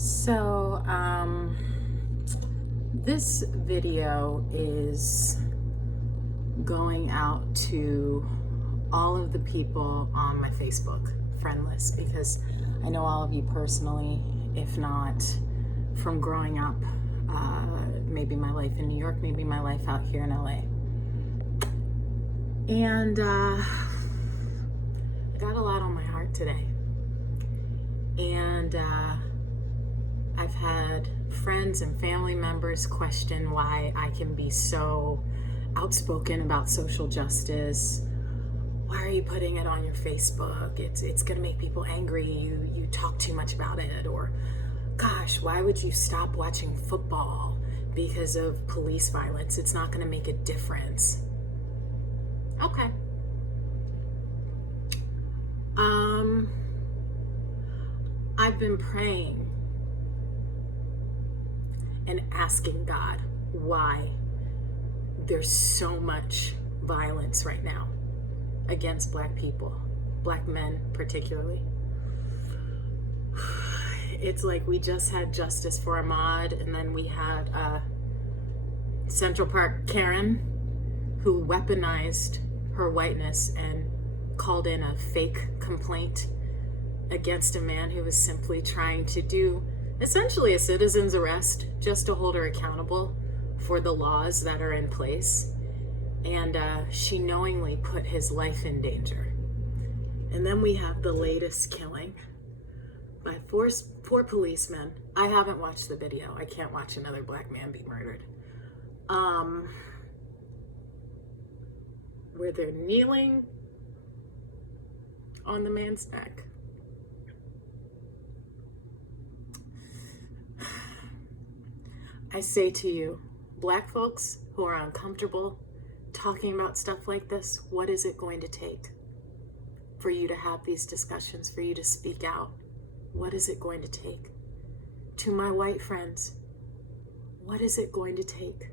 So, this video is going out to all of the people on my Facebook friend list because I know all of you personally, if not from growing up, maybe my life in New York, maybe my life out here in LA. And I got a lot on my heart today. And I've had friends and family members question why I can be so outspoken about social justice. Why are you putting it on your Facebook? It's gonna make people angry. You talk too much about it. Or, gosh, why would you stop watching football because of police violence? It's not gonna make a difference. Okay. I've been praying and asking God why there's so much violence right now against Black people, Black men particularly. It's like we just had justice for Ahmaud, and then we had Central Park Karen, who weaponized her whiteness and called in a fake complaint against a man who was simply trying to do essentially a citizen's arrest just to hold her accountable for the laws that are in place. And she knowingly put his life in danger. And then we have the latest killing by four policemen. I haven't watched the video. I can't watch another Black man be murdered. Where they're kneeling on the man's neck. I say to you, Black folks who are uncomfortable talking about stuff like this, what is it going to take for you to have these discussions, for you to speak out? What is it going to take? To my white friends, what is it going to take?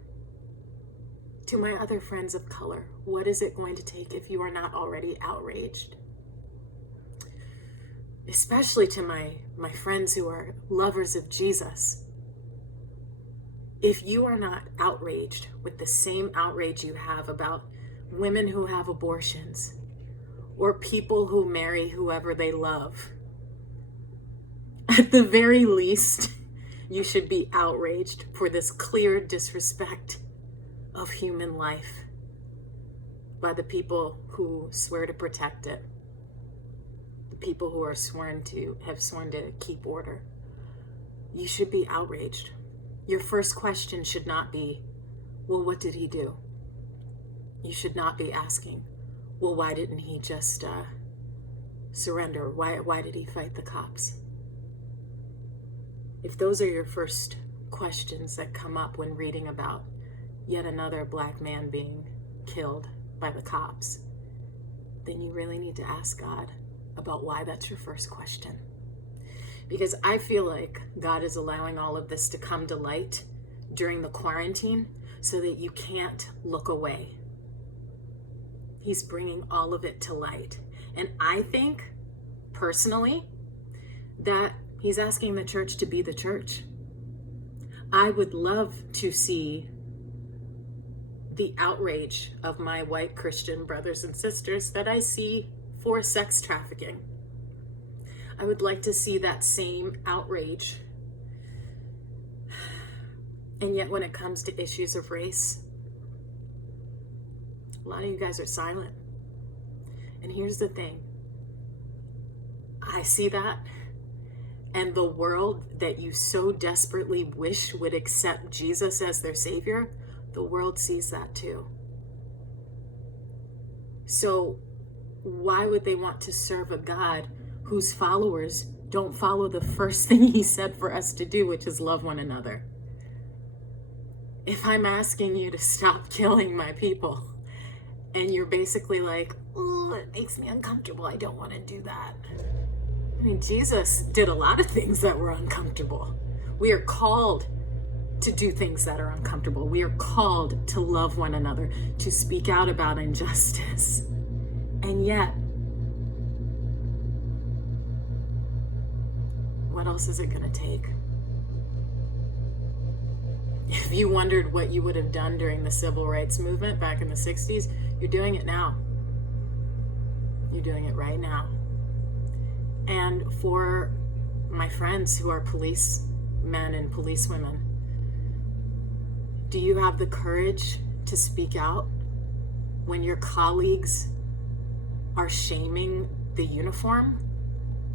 To my other friends of color, what is it going to take if you are not already outraged? Especially to my friends who are lovers of Jesus. If you are not outraged with the same outrage you have about women who have abortions or people who marry whoever they love, at the very least, you should be outraged for this clear disrespect of human life by the people who swear to protect it, the people who have sworn to keep order. You should be outraged. Your first question should not be, well, what did he do? You should not be asking, well, why didn't he just surrender? Why did he fight the cops? If those are your first questions that come up when reading about yet another Black man being killed by the cops, then you really need to ask God about why that's your first question. Because I feel like God is allowing all of this to come to light during the quarantine so that you can't look away. He's bringing all of it to light. And I think, personally, that he's asking the church to be the church. I would love to see the outrage of my white Christian brothers and sisters that I see for sex trafficking. I would like to see that same outrage. And yet when it comes to issues of race, a lot of you guys are silent. And here's the thing. I see that, and the world that you so desperately wish would accept Jesus as their Savior, the world sees that too. So why would they want to serve a God whose followers don't follow the first thing he said for us to do, which is love one another? If I'm asking you to stop killing my people, and you're basically like, oh, it makes me uncomfortable, I don't want to do that. I mean, Jesus did a lot of things that were uncomfortable. We are called to do things that are uncomfortable. We are called to love one another, to speak out about injustice. And yet, what else is it going to take? If you wondered what you would have done during the civil rights movement back in the 60s, you're doing it now. You're doing it right now. And for my friends who are policemen and policewomen, do you have the courage to speak out when your colleagues are shaming the uniform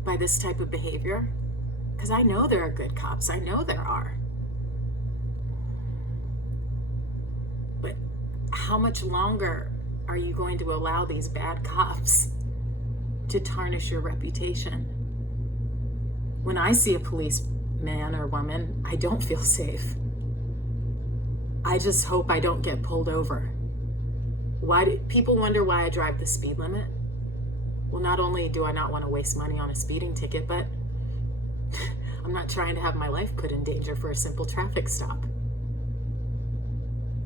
by this type of behavior? Because I know there are good cops. I know there are. But how much longer are you going to allow these bad cops to tarnish your reputation? When I see a policeman or woman, I don't feel safe. I just hope I don't get pulled over. Why do people wonder why I drive the speed limit? Well, not only do I not want to waste money on a speeding ticket, but I'm not trying to have my life put in danger for a simple traffic stop.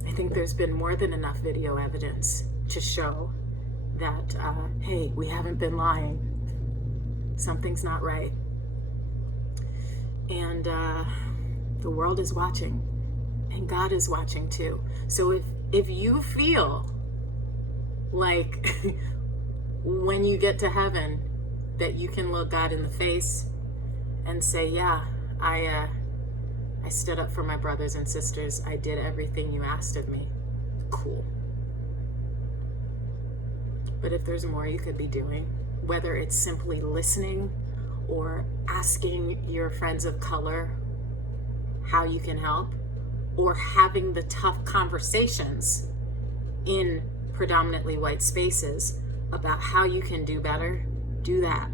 I think there's been more than enough video evidence to show that, hey, we haven't been lying. Something's not right. And the world is watching, and God is watching too. So if you feel like when you get to heaven that you can look God in the face and say, yeah, I stood up for my brothers and sisters. I did everything you asked of me. Cool. But if there's more you could be doing, whether it's simply listening or asking your friends of color how you can help, or having the tough conversations in predominantly white spaces about how you can do better, do that.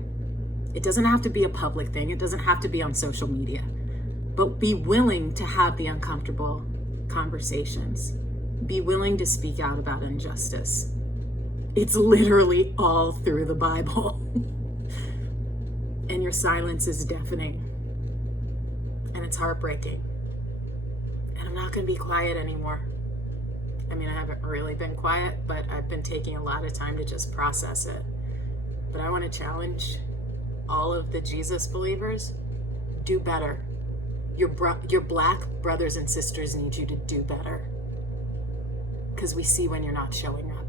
It doesn't have to be a public thing. It doesn't have to be on social media. But be willing to have the uncomfortable conversations. Be willing to speak out about injustice. It's literally all through the Bible. And your silence is deafening. And it's heartbreaking. And I'm not going to be quiet anymore. I mean, I haven't really been quiet, but I've been taking a lot of time to just process it. But I want to challenge all of the Jesus believers, do better. Your black brothers and sisters need you to do better. Because we see when you're not showing up.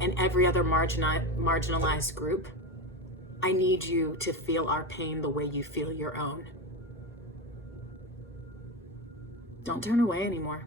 And every other marginalized group, I need you to feel our pain the way you feel your own. Don't turn away anymore.